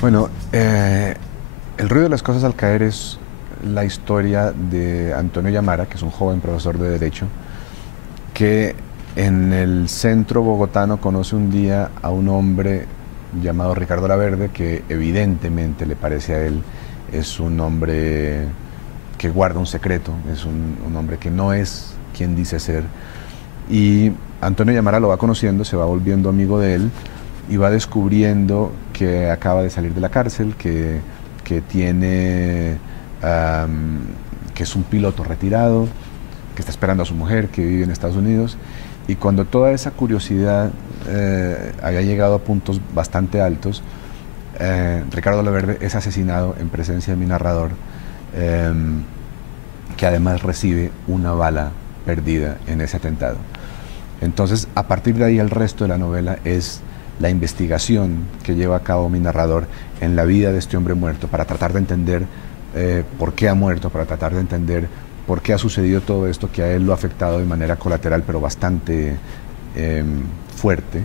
Bueno, El ruido de las cosas al caer es la historia de Antonio Llamara, que es un joven profesor de Derecho, que en el centro bogotano conoce un día a un hombre llamado Ricardo Laverde, que evidentemente le parece a él es un hombre que guarda un secreto, es un hombre que no es quien dice ser. Y Antonio Llamara lo va conociendo, se va volviendo amigo de él y va descubriendo que acaba de salir de la cárcel, que tiene, que es un piloto retirado, que está esperando a su mujer, que vive en Estados Unidos. Y cuando toda esa curiosidad había llegado a puntos bastante altos, Ricardo Laverde es asesinado en presencia de mi narrador, eh, que además recibe una bala perdida en ese atentado. Entonces, a partir de ahí, el resto de la novela es la investigación que lleva a cabo mi narrador en la vida de este hombre muerto para tratar de entender por qué ha muerto, para tratar de entender por qué ha sucedido todo esto que a él lo ha afectado de manera colateral, pero bastante fuerte.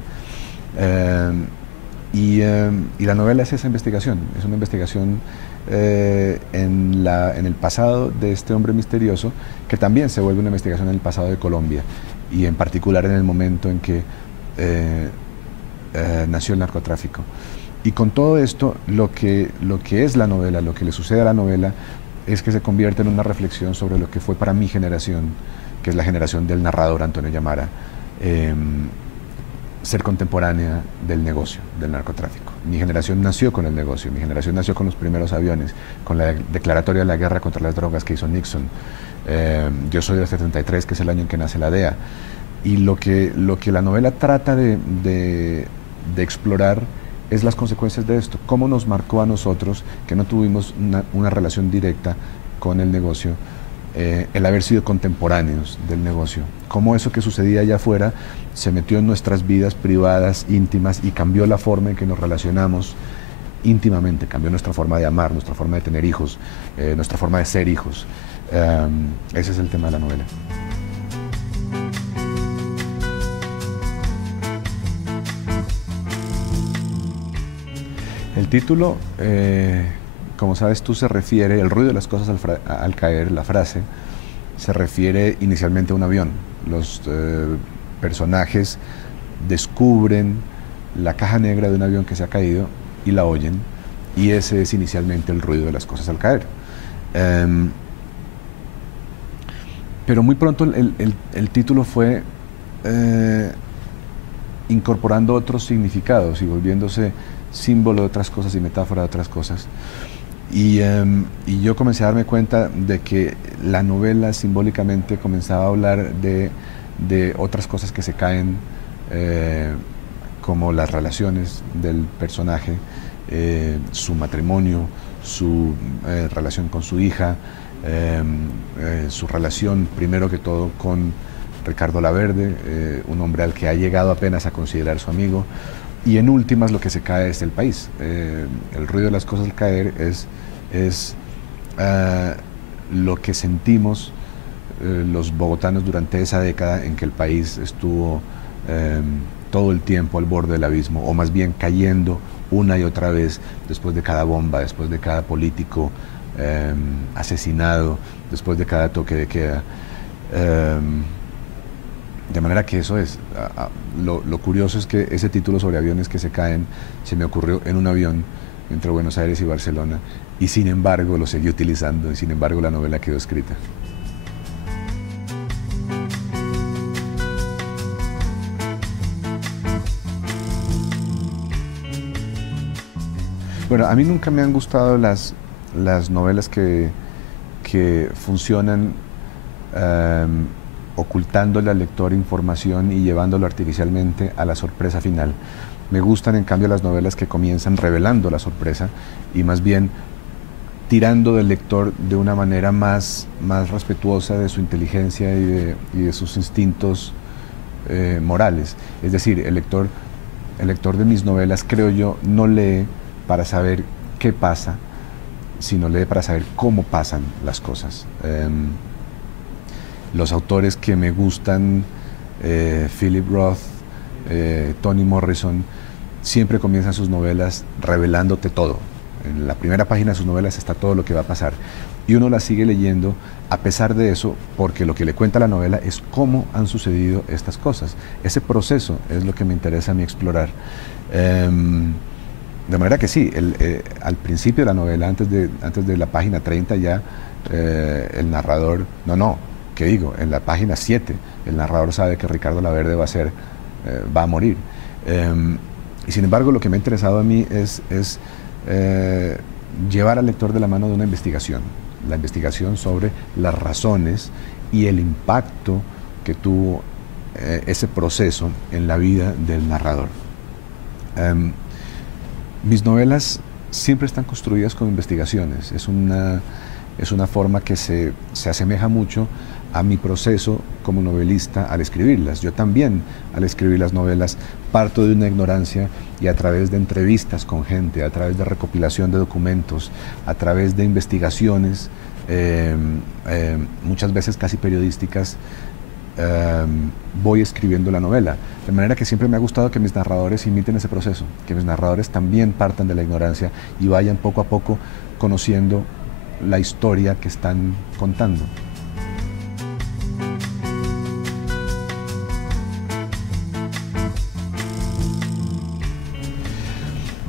Eh, y la novela es esa investigación, es una investigación en el pasado de este hombre misterioso, que también se vuelve una investigación en el pasado de Colombia, y en particular en el momento en que nació el narcotráfico. Y con todo esto, lo que es la novela, lo que le sucede a la novela, es que se convierte en una reflexión sobre lo que fue para mi generación, que es la generación del narrador Antonio Llamara, ser contemporánea del negocio, del narcotráfico. Mi generación nació con el negocio, mi generación nació con los primeros aviones, con la declaratoria de la guerra contra las drogas que hizo Nixon. Yo soy del 73, que es el año en que nace la DEA. Y lo que la novela trata de explorar es las consecuencias de esto, cómo nos marcó a nosotros, que no tuvimos una relación directa con el negocio, el haber sido contemporáneos del negocio, cómo eso que sucedía allá afuera se metió en nuestras vidas privadas, íntimas, y cambió la forma en que nos relacionamos íntimamente, cambió nuestra forma de amar, nuestra forma de tener hijos, nuestra forma de ser hijos. Ese es el tema de la novela. El título, como sabes tú, se refiere, el ruido de las cosas al caer, la frase, se refiere inicialmente a un avión. Los personajes descubren la caja negra de un avión que se ha caído y la oyen, y ese es inicialmente el ruido de las cosas al caer. Pero muy pronto el título fue incorporando otros significados y volviéndose símbolo de otras cosas y metáfora de otras cosas. Y yo comencé a darme cuenta de que la novela simbólicamente comenzaba a hablar de otras cosas que se caen, como las relaciones del personaje, su matrimonio, su relación con su hija, su relación primero que todo con Ricardo Laverde, un hombre al que ha llegado apenas a considerar su amigo. Y en últimas lo que se cae es el país. El ruido de las cosas al caer es lo que sentimos los bogotanos durante esa década en que el país estuvo todo el tiempo al borde del abismo, o más bien cayendo una y otra vez después de cada bomba, después de cada político asesinado, después de cada toque de queda. De manera que eso es, lo curioso es que ese título sobre aviones que se caen se me ocurrió en un avión entre Buenos Aires y Barcelona, y sin embargo lo seguí utilizando, y sin embargo la novela quedó escrita. Bueno, a mí nunca me han gustado las novelas que funcionan ocultándole al lector información y llevándolo artificialmente a la sorpresa final. Me gustan, en cambio, las novelas que comienzan revelando la sorpresa y más bien tirando del lector de una manera más respetuosa de su inteligencia y de sus instintos morales. Es decir, el lector de mis novelas, creo yo, no lee para saber qué pasa, sino lee para saber cómo pasan las cosas. Los autores que me gustan, Philip Roth, Toni Morrison, siempre comienzan sus novelas revelándote todo. En la primera página de sus novelas está todo lo que va a pasar. Y uno la sigue leyendo a pesar de eso, porque lo que le cuenta la novela es cómo han sucedido estas cosas. Ese proceso es lo que me interesa a mí explorar. De manera que sí, al principio de la novela, antes de la página 30 ya, el narrador, ¿qué digo? En la página 7, el narrador sabe que Ricardo Laverde va a morir. Y sin embargo, lo que me ha interesado a mí es llevar al lector de la mano de una investigación, la investigación sobre las razones y el impacto que tuvo ese proceso en la vida del narrador. Mis novelas siempre están construidas con investigaciones, es una forma que se asemeja mucho a mi proceso como novelista al escribirlas. Yo también, al escribir las novelas, parto de una ignorancia y a través de entrevistas con gente, a través de recopilación de documentos, a través de investigaciones, muchas veces casi periodísticas, voy escribiendo la novela. De manera que siempre me ha gustado que mis narradores imiten ese proceso, que mis narradores también partan de la ignorancia y vayan poco a poco conociendo la historia que están contando.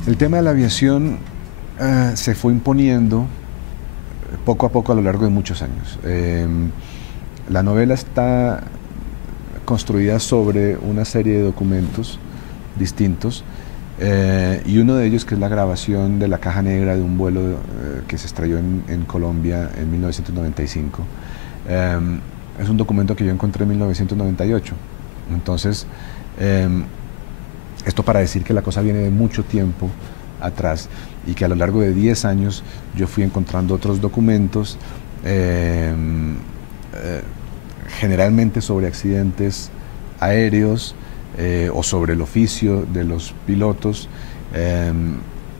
El tema de la aviación se fue imponiendo poco a poco a lo largo de muchos años. La novela está construida sobre una serie de documentos distintos y uno de ellos, que es la grabación de la caja negra de un vuelo que se estrelló en Colombia en 1995. Es un documento que yo encontré en 1998. Entonces, esto para decir que la cosa viene de mucho tiempo atrás y que a lo largo de 10 años yo fui encontrando otros documentos, generalmente sobre accidentes aéreos o sobre el oficio de los pilotos.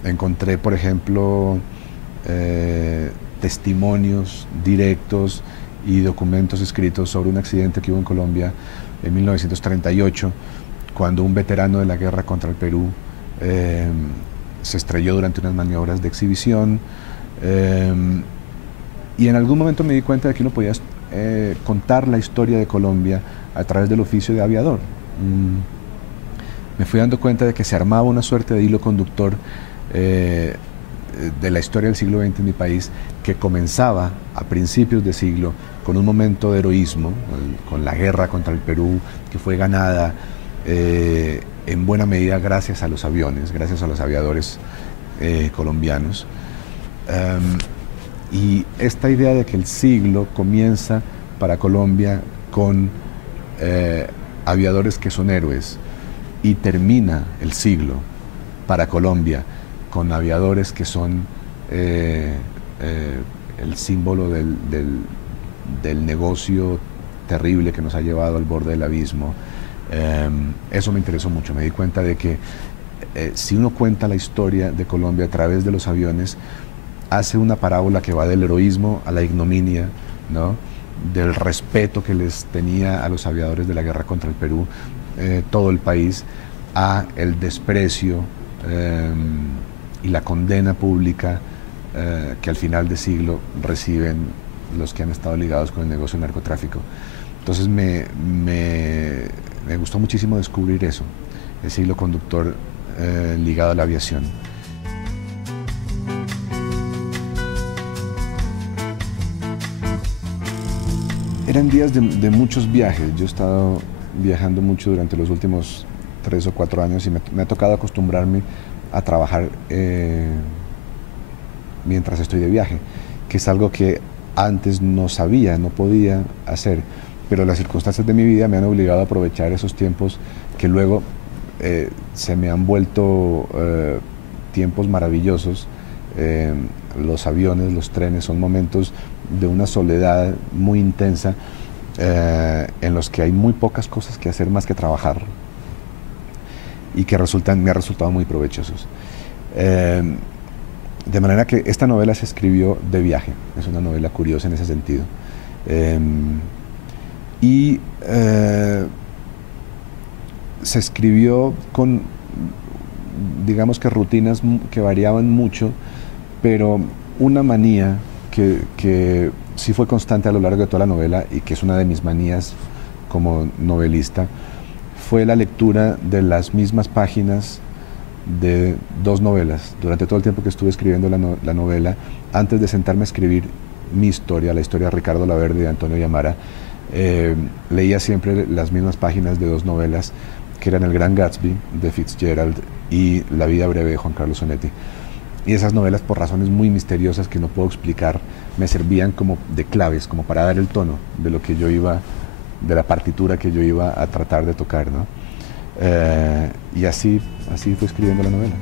Encontré, por ejemplo, testimonios directos y documentos escritos sobre un accidente que hubo en Colombia en 1938, cuando un veterano de la guerra contra el Perú se estrelló durante unas maniobras de exhibición, y en algún momento me di cuenta de que uno podía contar la historia de Colombia a través del oficio de aviador. Me fui dando cuenta de que se armaba una suerte de hilo conductor de la historia del siglo XX en mi país, que comenzaba a principios de siglo con un momento de heroísmo, con la guerra contra el Perú, que fue ganada en buena medida gracias a los aviones, gracias a los aviadores colombianos. Y esta idea de que el siglo comienza para Colombia con aviadores que son héroes y termina el siglo para Colombia con aviadores que son el símbolo del negocio terrible que nos ha llevado al borde del abismo. Eso me interesó mucho. Me di cuenta de que si uno cuenta la historia de Colombia a través de los aviones, hace una parábola que va del heroísmo a la ignominia, ¿no? Del respeto que les tenía a los aviadores de la guerra contra el Perú todo el país, a el desprecio y la condena pública que al final de siglo reciben los que han estado ligados con el negocio del narcotráfico. Entonces me gustó muchísimo descubrir eso, ese hilo conductor ligado a la aviación. Eran días de muchos viajes. Yo he estado viajando mucho durante los últimos 3 o 4 años y me ha tocado acostumbrarme a trabajar mientras estoy de viaje, que es algo que antes no sabía, no podía hacer, pero las circunstancias de mi vida me han obligado a aprovechar esos tiempos que luego se me han vuelto tiempos maravillosos. Los aviones, los trenes son momentos de una soledad muy intensa en los que hay muy pocas cosas que hacer más que trabajar y que me han resultado muy provechosos. De manera que esta novela se escribió de viaje, es una novela curiosa en ese sentido. Se escribió con digamos que rutinas que variaban mucho, pero una manía que sí fue constante a lo largo de toda la novela y que es una de mis manías como novelista, fue la lectura de las mismas páginas de dos novelas. Durante todo el tiempo que estuve escribiendo la novela, antes de sentarme a escribir mi historia, la historia de Ricardo Laverde y de Antonio Llamara, leía siempre las mismas páginas de dos novelas, que eran El Gran Gatsby de Fitzgerald y La vida breve de Juan Carlos Onetti. Y esas novelas, por razones muy misteriosas que no puedo explicar, me servían como de claves, como para dar el tono de lo que yo iba, de la partitura que yo iba a tratar de tocar, ¿no? Y así fue escribiendo la novela.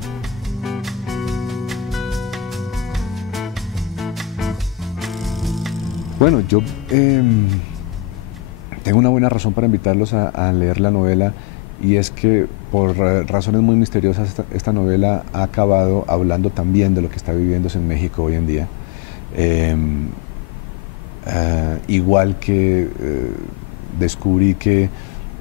Bueno, yo tengo una buena razón para invitarlos a leer la novela, y es que por razones muy misteriosas esta novela ha acabado hablando también de lo que está viviéndose en México hoy en día. Igual que descubrí que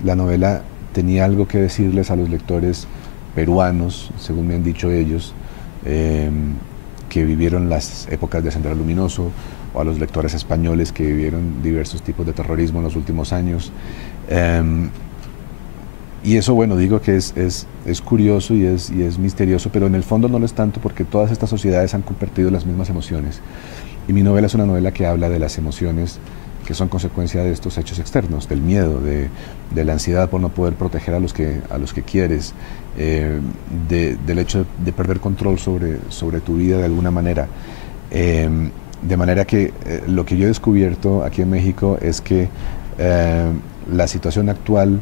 la novela tenía algo que decirles a los lectores peruanos, según me han dicho ellos, que vivieron las épocas de Sendero Luminoso, o a los lectores españoles que vivieron diversos tipos de terrorismo en los últimos años. Y eso, bueno, digo que es curioso y es misterioso, pero en el fondo no lo es tanto, porque todas estas sociedades han compartido las mismas emociones. Y mi novela es una novela que habla de las emociones que son consecuencia de estos hechos externos, del miedo, de la ansiedad por no poder proteger a los que quieres, del hecho de perder control sobre tu vida de alguna manera. De manera que lo que yo he descubierto aquí en México es que la situación actual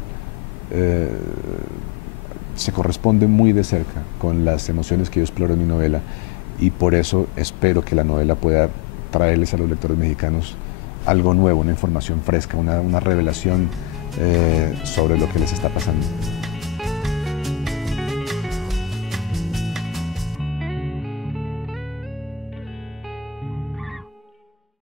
se corresponde muy de cerca con las emociones que yo exploro en mi novela, y por eso espero que la novela pueda traerles a los lectores mexicanos algo nuevo, una información fresca, una revelación sobre lo que les está pasando.